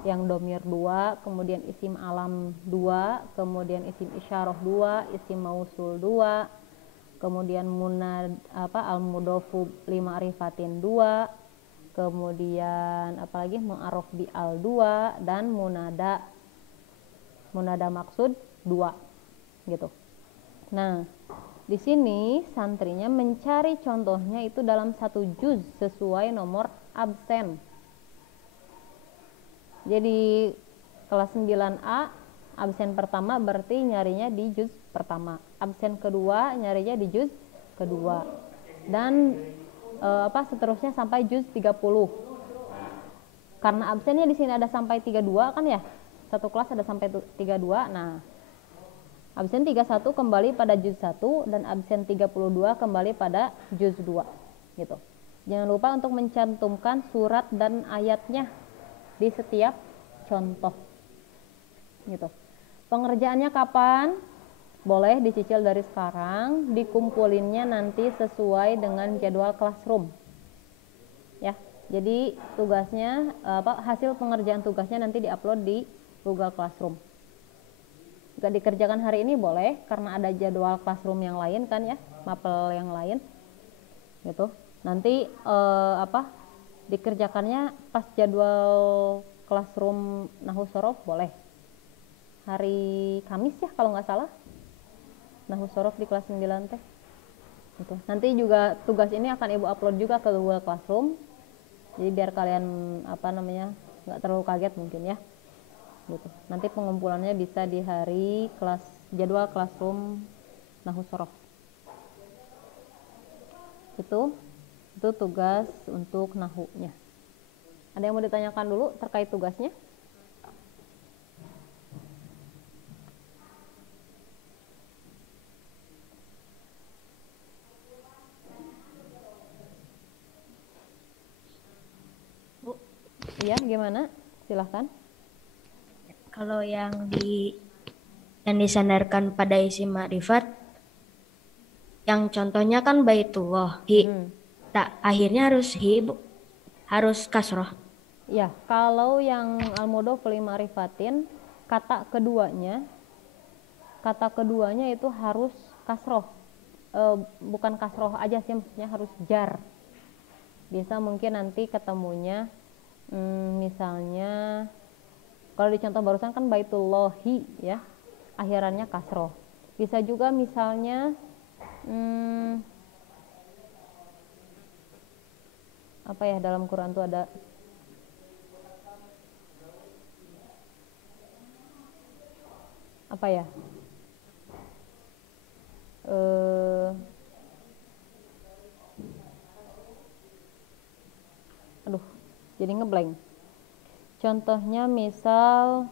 Yang domir 2, kemudian isim alam 2, kemudian isim isyarah 2, isim mausul 2, kemudian al-mudofu lima arifatin 2, kemudian apalagi mu'arraf bi al 2, dan munada maksud 2 gitu. Nah, di sini santrinya mencari contohnya itu dalam 1 juz sesuai nomor absen. Jadi kelas 9A absen pertama berarti nyarinya di juz pertama, absen kedua nyarinya di juz kedua, dan seterusnya sampai juz 30. Karena absennya di sini ada sampai 32 kan ya, satu kelas ada sampai 32. Nah, absen 31 kembali pada juz 1 dan absen 32 kembali pada juz 2 gitu. Jangan lupa untuk mencantumkan surat dan ayatnya di setiap contoh gitu. Pengerjaannya kapan? Boleh dicicil dari sekarang, dikumpulinnya nanti sesuai dengan jadwal classroom. Ya. Jadi tugasnya hasil pengerjaan tugasnya nanti diupload di Google Classroom. Gak dikerjakan hari ini boleh karena ada jadwal classroom yang lain kan ya, mapel yang lain gitu. Nanti dikerjakannya pas jadwal classroom Nahwu Shorof boleh hari Kamis ya kalau nggak salah, Nahwu Shorof di kelas 9 teh gitu. Nanti juga tugas ini akan ibu upload juga ke Google Classroom, jadi biar kalian nggak terlalu kaget mungkin ya gitu. Nanti pengumpulannya bisa di hari jadwal classroom Nahwu Shorof. Itu tugas untuk nahunya. Ada yang mau ditanyakan dulu terkait tugasnya? Bu, iya gimana? Silahkan. Kalau yang disandarkan pada isim ma'rifat, yang contohnya kan baitullah, akhirnya harus harus kasroh. Ya, kalau yang al-mudhof li ma'rifatin, kata keduanya itu harus kasroh. Bukan kasroh aja sih, maksudnya harus jar. Bisa mungkin nanti ketemunya misalnya kalau di contoh barusan kan baitullahi ya, akhirannya kasroh. Bisa juga misalnya apa ya, dalam Quran tuh ada apa ya, aduh jadi ngeblank. Contohnya misalnya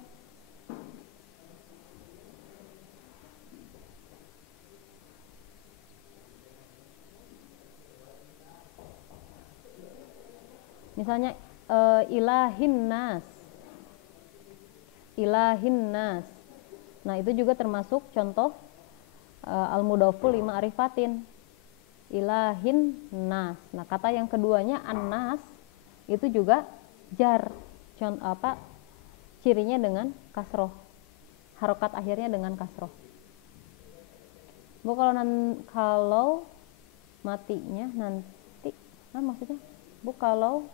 ilahin nas. Nah, itu juga termasuk contoh al-mudhofu li ma'rifatin. Ilahin nas. Nah, kata yang keduanya an-nas itu juga jar. Cirinya dengan kasroh. Harokat akhirnya dengan kasroh. Bu, kalau matinya nanti, maksudnya Bu, kalau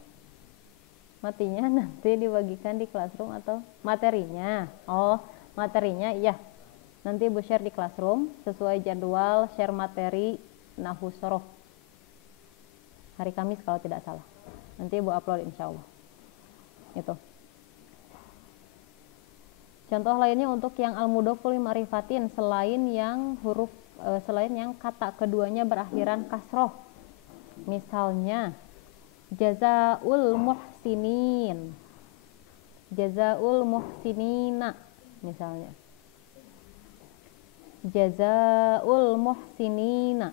matinya nanti dibagikan di classroom atau materinya? Oh, materinya iya. Nanti Bu share di classroom sesuai jadwal share materi Nahwu Shorof. Hari Kamis kalau tidak salah. Nanti Bu upload insya Allah. Itu. Contoh lainnya untuk yang al-mudhofu li ma'rifatin, selain yang kata keduanya berakhiran kasroh. Misalnya jazaul muhsinina misalnya. Jazaul muhsinina.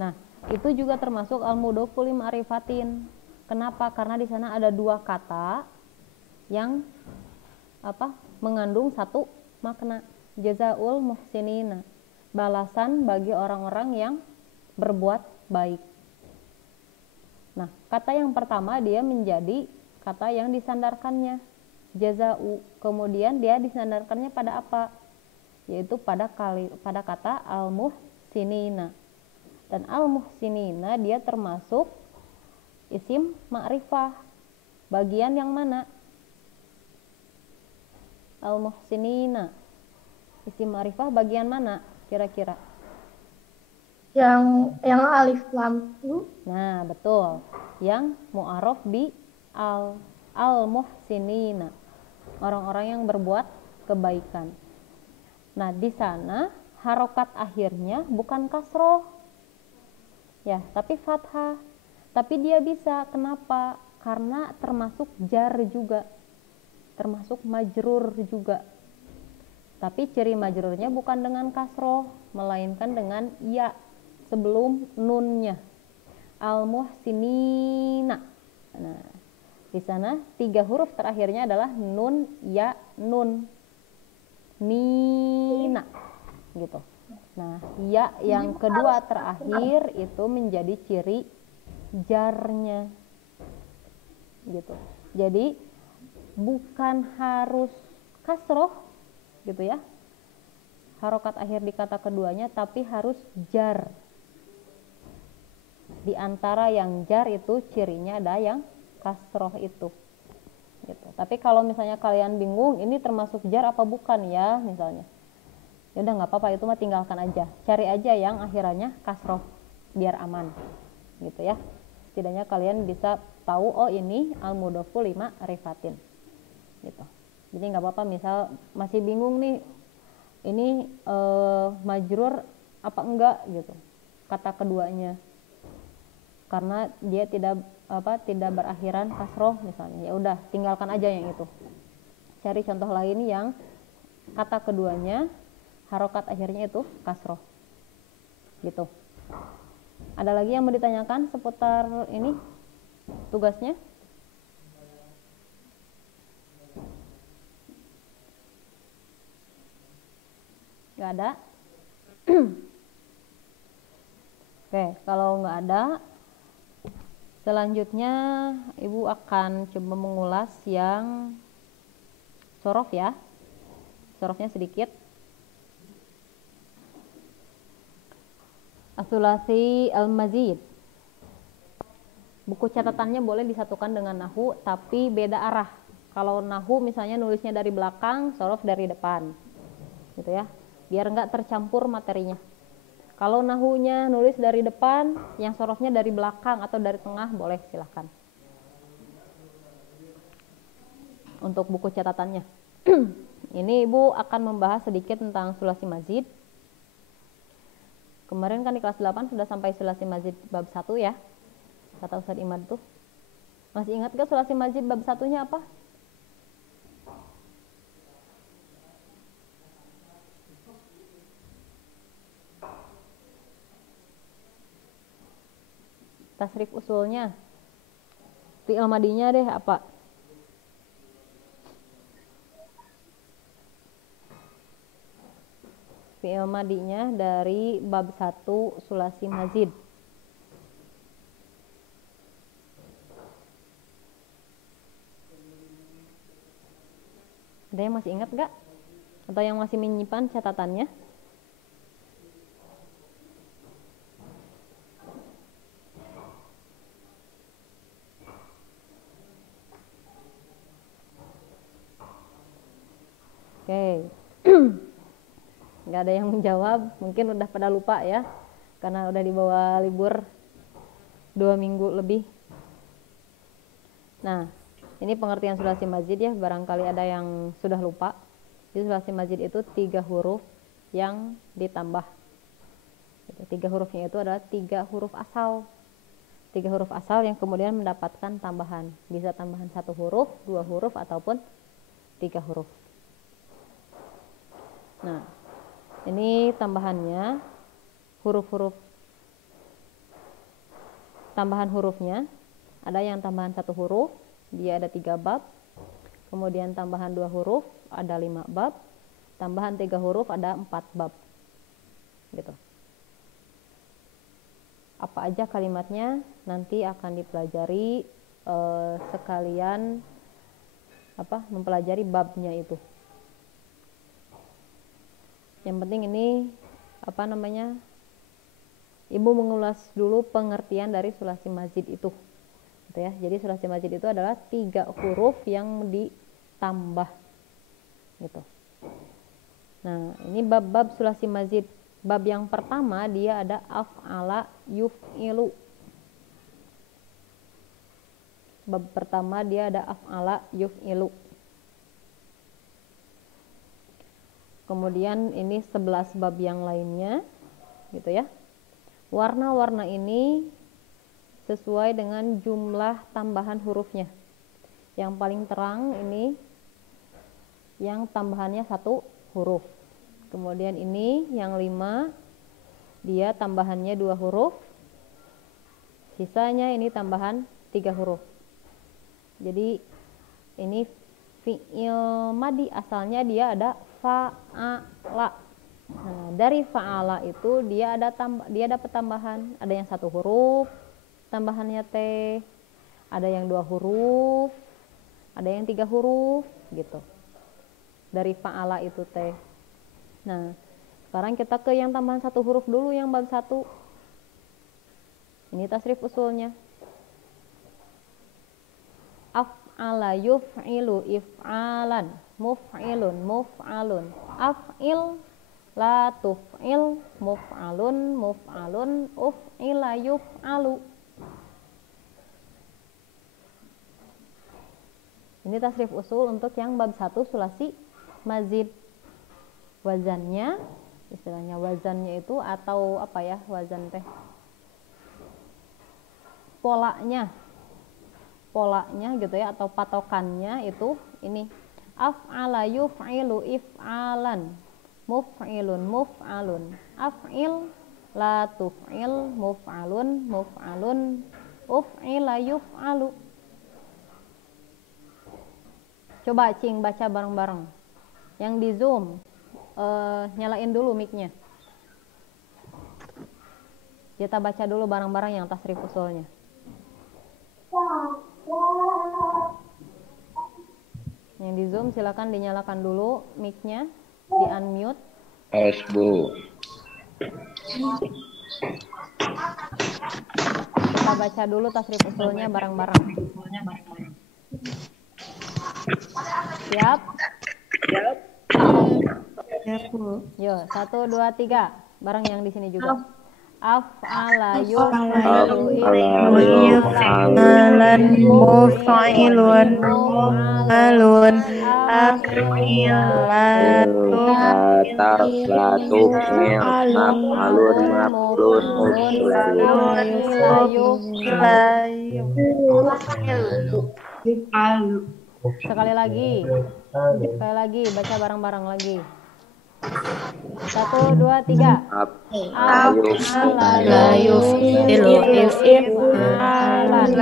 Nah, itu juga termasuk al-mudhofu li ma'rifatin. Kenapa? Karena di sana ada 2 kata yang mengandung satu makna. Jazaul muhsinina, balasan bagi orang-orang yang berbuat baik. Nah, kata yang pertama dia menjadi kata yang disandarkannya, jazau. Kemudian dia disandarkannya pada apa? Yaitu pada kata al-muhsinina. Dan al-muhsinina dia termasuk isim ma'rifah. Bagian yang mana? Al-muhsinina. Isim ma'rifah bagian mana kira-kira? Yang alif lam itu. Nah, betul. Yang mu'arraf bi al-muhsinina. Orang-orang yang berbuat kebaikan. Nah, di sana harokat akhirnya bukan kasroh. Ya, tapi fathah. Tapi dia bisa, kenapa? Karena termasuk jar juga. Termasuk majrur juga. Tapi ciri majrurnya bukan dengan kasroh, melainkan dengan ya sebelum nunnya. Al-muhsinina. Nah, di sana 3 huruf terakhirnya adalah nun, ya, nun. Nina. Gitu. Nah, ya yang kedua terakhir itu menjadi ciri jarnya. Gitu. Jadi bukan harus kasroh gitu ya, harokat akhir di kata keduanya, tapi harus jar. Di antara yang jar itu cirinya ada yang kasroh itu gitu. Tapi kalau misalnya kalian bingung ini termasuk jar apa bukan ya misalnya, ya udah nggak apa-apa, itu mah tinggalkan aja, cari aja yang akhirannya kasroh biar aman gitu ya. Setidaknya kalian bisa tahu, oh ini al-mudhofu lima rifatin gitu. Jadi nggak apa-apa misal masih bingung nih ini majrur apa enggak gitu kata keduanya, karena dia tidak berakhiran kasroh misalnya, ya udah tinggalkan aja yang itu, cari contoh lain yang kata keduanya harokat akhirnya itu kasroh gitu. Ada lagi yang mau ditanyakan seputar ini tugasnya? Nggak ada? Oke, kalau nggak ada, selanjutnya Ibu akan coba mengulas yang sorof ya. Sorofnya sedikit. As-sulasi al-mazid. Buku catatannya boleh disatukan dengan nahu, tapi beda arah. Kalau nahu misalnya nulisnya dari belakang, sorof dari depan. Gitu ya. Biar nggak tercampur materinya. Kalau nahunya nulis dari depan, yang sorofnya dari belakang atau dari tengah, boleh silahkan. Untuk buku catatannya. Ini Ibu akan membahas sedikit tentang sulasi mazid. Kemarin kan di kelas 8 sudah sampai sulasi mazid bab 1 ya. Kata Ustadz Imad tuh. Masih ingat gak sulasi mazid bab 1-nya apa? Tasrif usulnya. Fi'il madinya deh apa? Fi'il madinya dari bab 1 sulasi mazid. Ada yang masih ingat gak? Atau yang masih menyimpan catatannya? Oke. Nggak ada yang menjawab, mungkin udah pada lupa ya, karena udah dibawa libur 2 minggu lebih. Nah, ini pengertian sulasi mazid ya, barangkali ada yang sudah lupa. Jadi sulasi mazid itu 3 huruf yang ditambah. 3 hurufnya itu adalah 3 huruf asal. 3 huruf asal yang kemudian mendapatkan tambahan. Bisa tambahan 1 huruf, 2 huruf, ataupun 3 huruf. Nah, ini tambahannya, huruf-huruf, tambahan hurufnya, ada yang tambahan 1 huruf, dia ada 3 bab. kemudian tambahan 2 huruf ada 5 bab, tambahan 3 huruf ada 4 bab. Gitu. Apa aja kalimatnya nanti akan dipelajari sekalian mempelajari babnya itu. Yang penting ini Ibu mengulas dulu pengertian dari sulasi mazid itu. Gitu ya. Jadi sulasi mazid itu adalah 3 huruf yang ditambah. Gitu. Nah, ini bab-bab sulasi mazid. Bab yang pertama dia ada af'ala yuf'ilu. Bab pertama dia ada af'ala yuf'ilu. Kemudian ini 11 bab yang lainnya, gitu ya. Warna-warna ini sesuai dengan jumlah tambahan hurufnya. Yang paling terang ini yang tambahannya 1 huruf. Kemudian ini yang 5 dia tambahannya 2 huruf. Sisanya ini tambahan 3 huruf. Jadi ini fi'il madi asalnya dia ada fa'ala. Nah, dari fa'ala itu dia dapat tambahan, ada yang 1 huruf, tambahannya T, ada yang 2 huruf, ada yang 3 huruf, gitu. Dari fa'ala itu T. Nah, sekarang kita ke yang tambahan 1 huruf dulu, yang bab 1. Ini tasrif usulnya. Af'ala yuf'ilu if'alan, muf'ilun muf'alun, af'il la tuf'il, muf'alun muf'alun, uf'ila yuf'alu. Ini tasrif usul untuk yang bab 1 sulasi mazid. Wazannya, istilahnya wazannya itu atau wazan teh? Polanya gitu ya, atau patokannya itu ini. Af'ala yuf'ilu if'alan, muf'ilun muf'alun, af'il la tuf'il, muf'alun muf'alun, uf'ila yuf'alu. Coba Cing baca bareng-bareng. Yang di Zoom nyalain dulu mic-nya. Kita baca dulu bareng-bareng yang tasrif usulnya. Yang di Zoom silakan dinyalakan dulu mic-nya, di unmute. Bu. Kita baca dulu tasrif usulnya bareng-bareng. Siap? Siap. Yo, 1, 2, 3. Bareng yang di sini juga. Af'ala yuf'ilu if'alan, muf'ilun muf'alun, af'il la tuf'il, maf'alun maf'lun, uf'ila yuf'alu. Sekali lagi baca bareng-bareng lagi. 1, 2, 3. Af'ala yuf'ilu if'alan,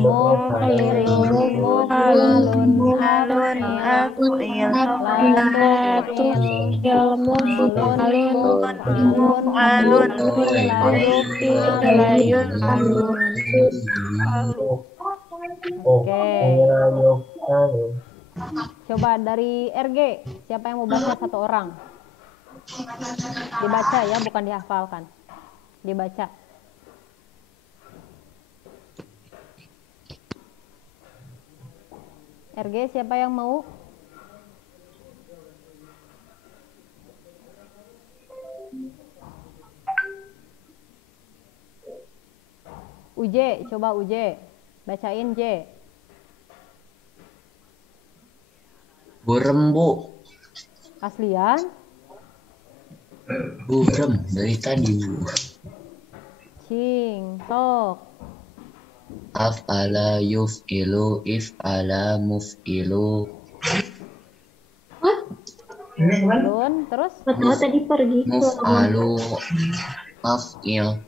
muf'ilun muf'alun, af'il la tuf'il, muf'alun uf'ila yuf'alun. Oke. Coba dari RG, siapa yang mau baca 1 orang? Dibaca ya, bukan dihafalkan. Dibaca. RG siapa yang mau? Uje, coba Uje. Bacain J. Burem, Bu. Aslian? Burem dari tadi, Bu. Cing, sok. Af'ala yuf'ilu if'ala muf'ilu. Belum, terus? Tadi pergi ke Muf'alu maf'il.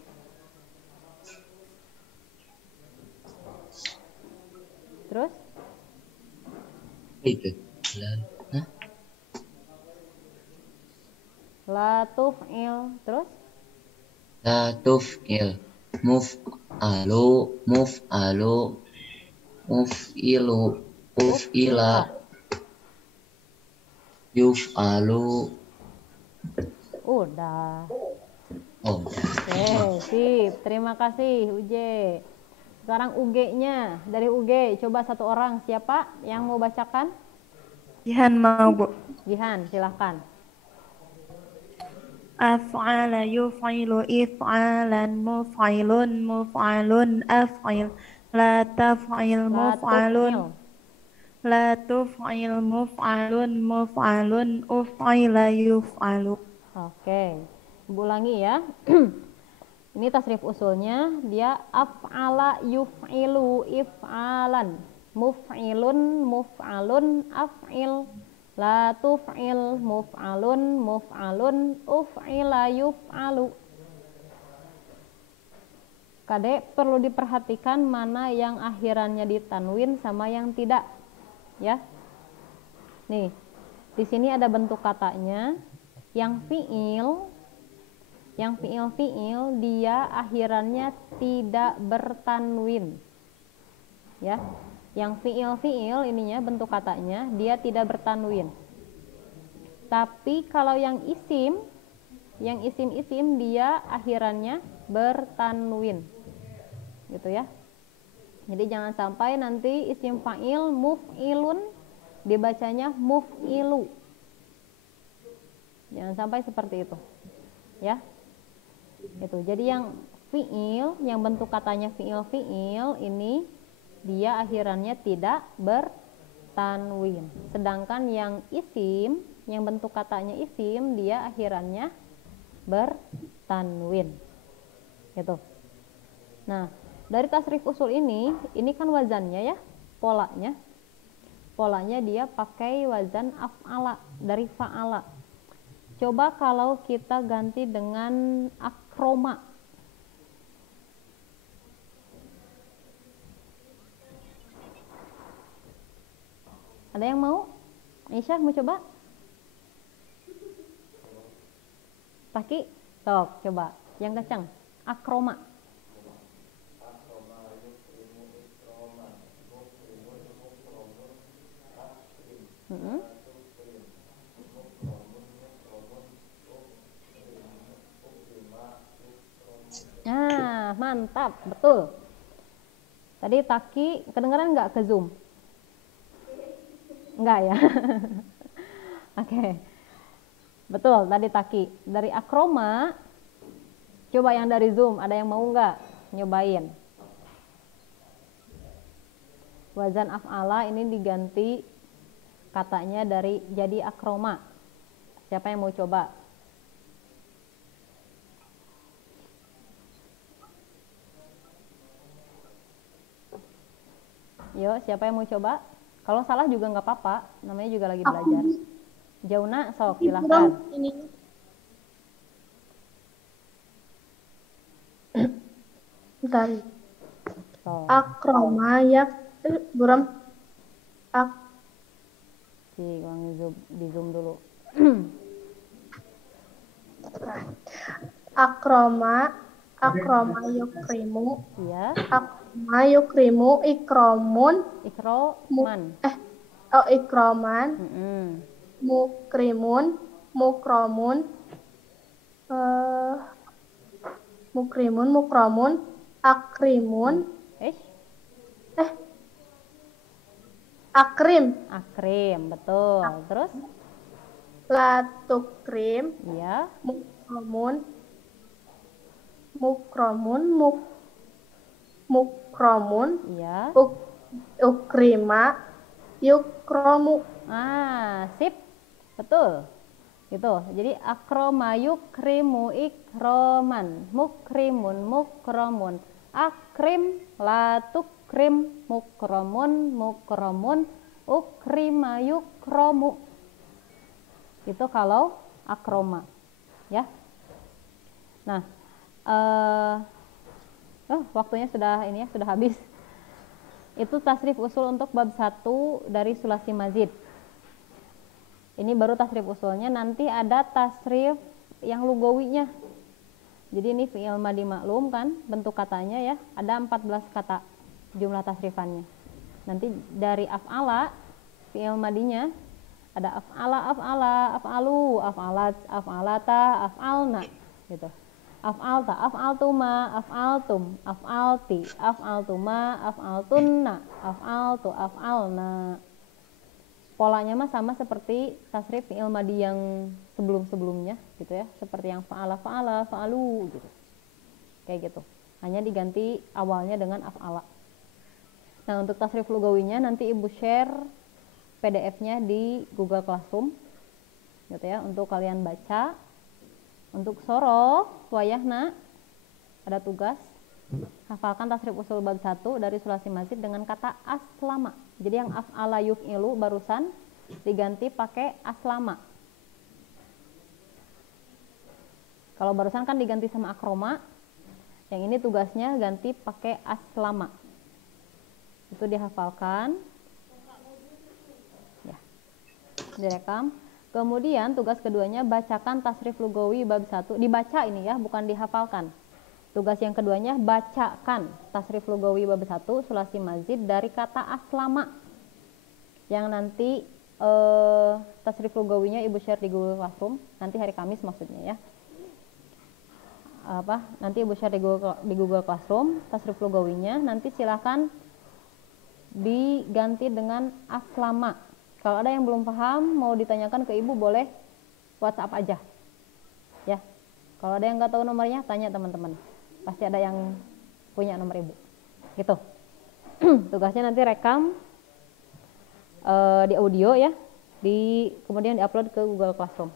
Terus? Itu. Hah? La tuf'il. Terus? La tuf'il. Muf'alu, muf'ilu, uf'ila, yuf'alu. Udah. Oh, Oke, sip. Terima kasih, Uje. Sekarang UG-nya. Dari UG, coba satu orang. Siapa yang mau bacakan? Jihan mau, Bu. Jihan, silahkan. Af'ala yuf'ilu if'alan muf'ilun muf'alun af'il la taf'il La muf'alun tuf'il. la tuf'il muf'alun muf'alun uf'ila yuf'alu. Oke. Ibu ulangi ya. Ini tasrif usulnya, dia af'ala yuf'ilu if'alan. Muf'ilun muf'alun af'il. La tuf'il muf'alun muf'alun uf'ila yuf'alu. Kadek perlu diperhatikan mana yang akhirannya ditanwin sama yang tidak. Ya. Nih, di sini ada bentuk katanya. Yang fiil dia akhirannya tidak bertanwin. Ya. Yang fiil ininya bentuk katanya dia tidak bertanwin. Tapi kalau yang isim dia akhirannya bertanwin. Gitu ya. Jadi jangan sampai nanti isim fa'il muf'ilun dibacanya muf'ilu. Jangan sampai seperti itu. Ya. Itu. Jadi yang fiil, yang bentuk katanya fiil ini dia akhirannya tidak bertanwin. Sedangkan yang isim, yang bentuk katanya isim, dia akhirannya bertanwin. Gitu. Nah, dari tasrif usul ini kan wazannya ya, polanya. Polanya dia pakai wazan af'ala, dari fa'ala. Coba kalau kita ganti dengan akroma. Ada yang mau? Aisyah mau coba? Taki? Sok, coba. Yang kencang. Akroma. Nah, mantap. Betul. Tadi Taki, kedengaran nggak ke Zoom? Enggak ya? Oke. Betul, tadi Taki. Dari akroma, coba yang dari Zoom, ada yang mau nggak nyobain? Wazan af'ala ini diganti katanya dari jadi akroma. Siapa yang mau coba? Yuk, siapa yang mau coba? Kalau salah juga nggak apa-apa, namanya juga lagi belajar. Jauna, sok, silahkan. Ini bentar. Sok. Akroma ya buram Si Wang di Zoom dulu. akroma yukrimu Iya, akroma yukrimu ikromun ikroman. ikroman mukrimun mukromun mukromun akrimun akrim Akrim, betul. Terus? latukrim Iya. mukromun Iya. ukrima yukromu. Sip. Betul. Gitu. Jadi akroma yukrimu ikroman, mukrimun mukromun, akrim la tukrim mukromun ukrima yukromu. Itu kalau akroma. Ya. Nah, waktunya sudah habis. Itu tasrif usul untuk bab 1 dari sulasi mazid. Ini baru tasrif usulnya, nanti ada tasrif yang lugawinya. Jadi ini fi'il madi maklum kan, bentuk katanya ya, ada 14 kata jumlah tasrifannya. Nanti dari af'ala, fi'il madinya, ada af'ala, af'ala, af'alu, af'alat, af'alata, af'alna, gitu. Af'alta, af'altuma, af'altum, af'alti, af'altuma, af'altunna, af'altu, af'alna. Polanya mah sama seperti tasrif fi'il madi yang sebelum-sebelumnya gitu ya, seperti yang fa'ala, fa'ala, fa'alu gitu. Kayak gitu. Hanya diganti awalnya dengan af'ala. Nah, untuk tasrif lugawinya nanti Ibu share PDF-nya di Google Classroom gitu ya, untuk kalian baca. Untuk soro wayahna ada tugas hafalkan tasrif usul bab 1 dari sulasi mazid dengan kata aslama. Jadi yang af'ala yuf'ilu barusan diganti pakai aslama. Kalau barusan kan diganti sama akroma, yang ini tugasnya ganti pakai aslama. Itu dihafalkan. Ya. Direkam. Kemudian tugas keduanya bacakan tasrif lugawi bab 1. Dibaca ini ya, bukan dihafalkan. Tugas yang keduanya bacakan tasrif lugawi bab 1 sulasi mazid dari kata aslama. Yang nanti tasrif lugawinya Ibu share di Google Classroom, nanti hari Kamis maksudnya ya. Nanti Ibu share di Google Classroom tasrif lugawinya, nanti silakan diganti dengan aslama. Kalau ada yang belum paham, mau ditanyakan ke Ibu, boleh WhatsApp aja. Ya. Kalau ada yang nggak tahu nomornya, tanya teman-teman. Pasti ada yang punya nomor Ibu. Gitu. Tugasnya nanti rekam di audio ya, kemudian diupload ke Google Classroom.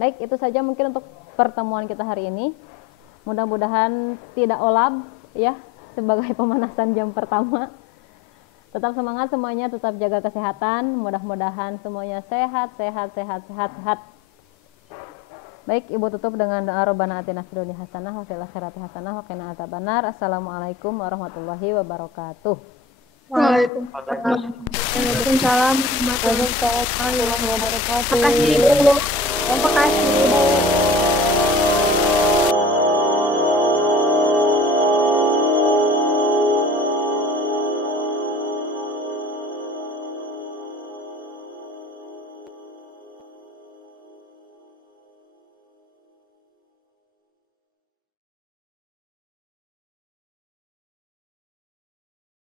Baik, itu saja mungkin untuk pertemuan kita hari ini. Mudah-mudahan tidak olab ya, sebagai pemanasan jam pertama. Tetap semangat semuanya, tetap jaga kesehatan. Mudah-mudahan semuanya sehat. Baik, Ibu tutup dengan doa Rabbana atina fid dunya hasanah wa fil akhirati hasanah wa qina adzabannar. Assalamualaikum warahmatullahi wabarakatuh. Waalaikumsalam. Waalaikumsalam warahmatullahi wabarakatuh. Terima kasih, Ibu. Terima kasih.